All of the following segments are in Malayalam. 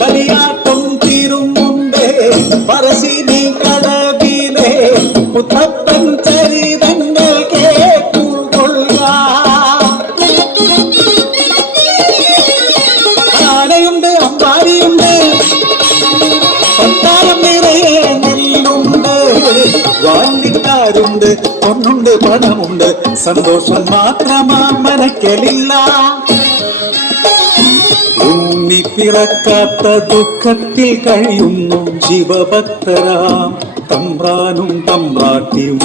കളിയാട്ടം തീരും മുമ്പേ പറശ്ശിനി കടവിലെ മുത്തപ്പൻ ചരിതങ്ങൾ കേട്ടുകൊള്ളുക. ആനയുണ്ട്, അമ്പാരിയുണ്ട്, പത്താളം നിറയെ നെല്ലുണ്ട്, വാങ്ങിക്കാരുണ്ട്, പൊന്നുണ്ട്, പണമുണ്ട്, സന്തോഷം മാത്രമാ മനക്കലില്ല. ഉണ്ണി പിറക്കാത്ത ദുഃഖത്തിൽ കഴിയുന്നു ശിവഭക്തരാം തമ്പ്രാനും തമ്പ്രാട്ടിയും.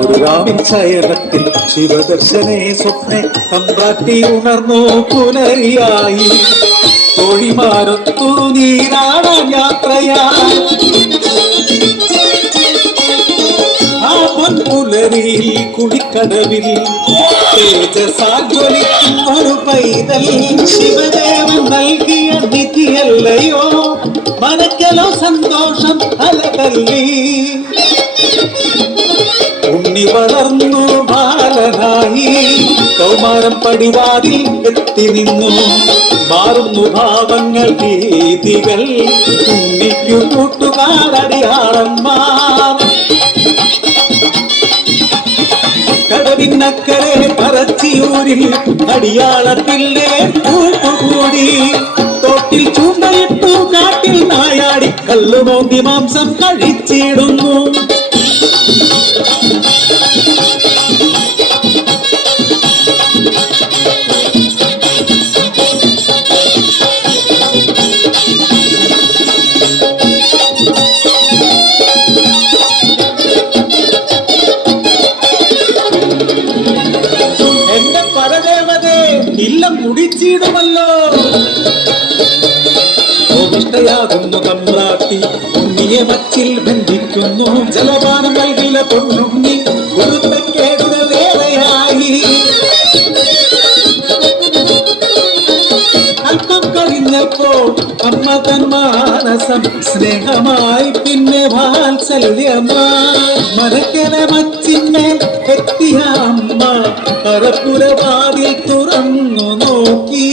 ഒരു രാവിൻ ശയനത്തിൽ ശിവദർശനേ സ്വപ്നെ തമ്പ്രാട്ടി ഉണർന്നു പുലരിയായി. തോഴിമാരൊത്തു നീരാടാൻ യാത്രയായി. ആ പൊൻപുലരിയിൽ കുളിക്കടവിൽ തേജസാജ്വലിക്കും ഒരു പൈതൽ ശിവദേവൻ നൽകിയ നിധിയല്ലയോ. മനക്കലോ സന്തോഷം അലതല്ലി. ഉണ്ണി വളർന്നു ബാലനായി കൗമാരം പടിവാതിൽ എത്തി നിന്നു. മാറുന്നു ഭാവങ്ങൾ ഭീതികൾ ഉണ്ണിക്കു കൂട്ടുകാരടിയാളന്മാർ. കടവിനക്കരെ പറച്ചിയൂരിൽ അടിയാളത്തിലെ കൂട്ടുകൂടി. തോട്ടിൽ ചൂണ്ടയിട്ടു കാട്ടിൽ നായാടി കല്ലുമോന്തി മാംസം കഴിച്ചിടുന്നു. ഇല്ലം മുടിച്ചിടുമല്ലോ. ഓമിഷ്ടയാകുന്നു തമ്പ്രാട്ടി ഉണ്ണിയെ മച്ചിൽ ബന്ധിക്കുന്നു. ജലപാനം വൈകില്ല പൊന്നുണ്ണി ഗുരുത്തക്കേടുകൾ വേറെയായി. അല്പം കഴിഞ്ഞപ്പോൾ അമ്മ തൻ മാനസം സ്നേഹമായി പിന്നെ വാത്സല്യമായി. മനക്കല മച്ചിന്മേൽ എത്തിയ അമ്മ കരപ്പുരവാതിൽ തുറന്നു നോക്കി.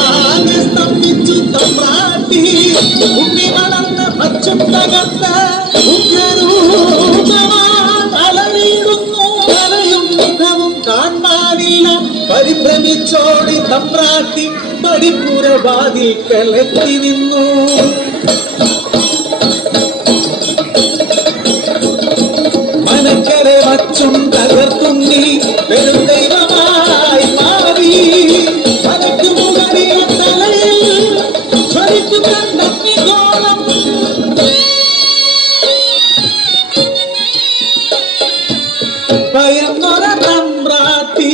ആകെ സ്തംഭിച്ചു തമ്പ്രാട്ടി. ഉണ്ണി വളർന്ന പച്ചും തകർത്ത അലറിയിടുന്നു. അലയും മുഖവും കാണാനില്ല. പരിഭ്രമിച്ചോടി തമ്പ്രാട്ടി പടിപ്പുരവാതിൽ കലത്തി നിന്നു. മനക്കരെ വച്ചും തകർത്തുണ്ണി വെറും ദൈവമായി മാറി. മനക്കു മുകളിയ തലയിൽ ജ്വലിക്കുന്ന അഗ്നിഗോളം. ഭയന്നൊര തമ്പ്രാട്ടി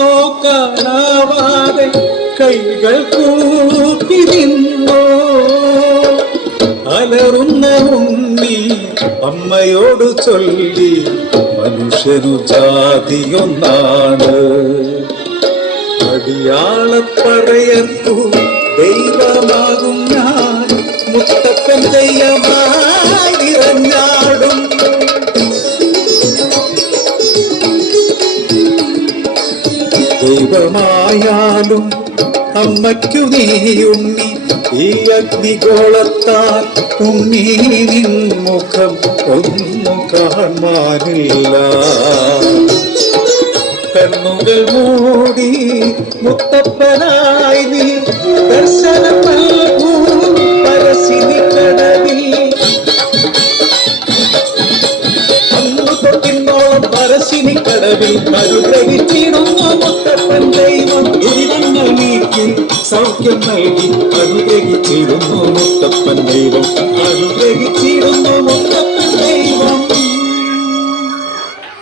നോക്കാനാവാതെ കൈകൾ കൂപ്പി നിന്നു. അലറുന്ന ഉണ്ണി അമ്മയോട് ചൊല്ലി മനുഷ്യനു ജാതിയൊന്നാണ്. അടിയാളപ്പറയത്തു ദൈവമാകും ഞാൻ മുത്തപ്പൻ ദൈവമായി നിറഞ്ഞാടും. ദൈവമായാലും അമ്മയ്ക്കു നീ ഉണ്ണി. ഈ അഗ്നിഗോളത്താൽ ഉണ്ണി നിൻ മുഖം ഒന്നു കാണാനില്ല. കണ്ണുകൾ മൂടി മുത്തപ്പനായി നീ ദർശനം നൽകൂ പറശ്ശിനി കടവിൽ. അന്നു തൊട്ടിന്നോളം പറശ്ശിനി കടവിൽ അനുഗ്രഹിച്ചിടുന്നു മുത്തപ്പൻ ദൈവം. ദുരിതങ്ങൾ നീക്കി സൗഖ്യം നൽകി അനുഗ്രഹിച്ചിടുന്നു മുത്തപ്പൻ ദൈവം.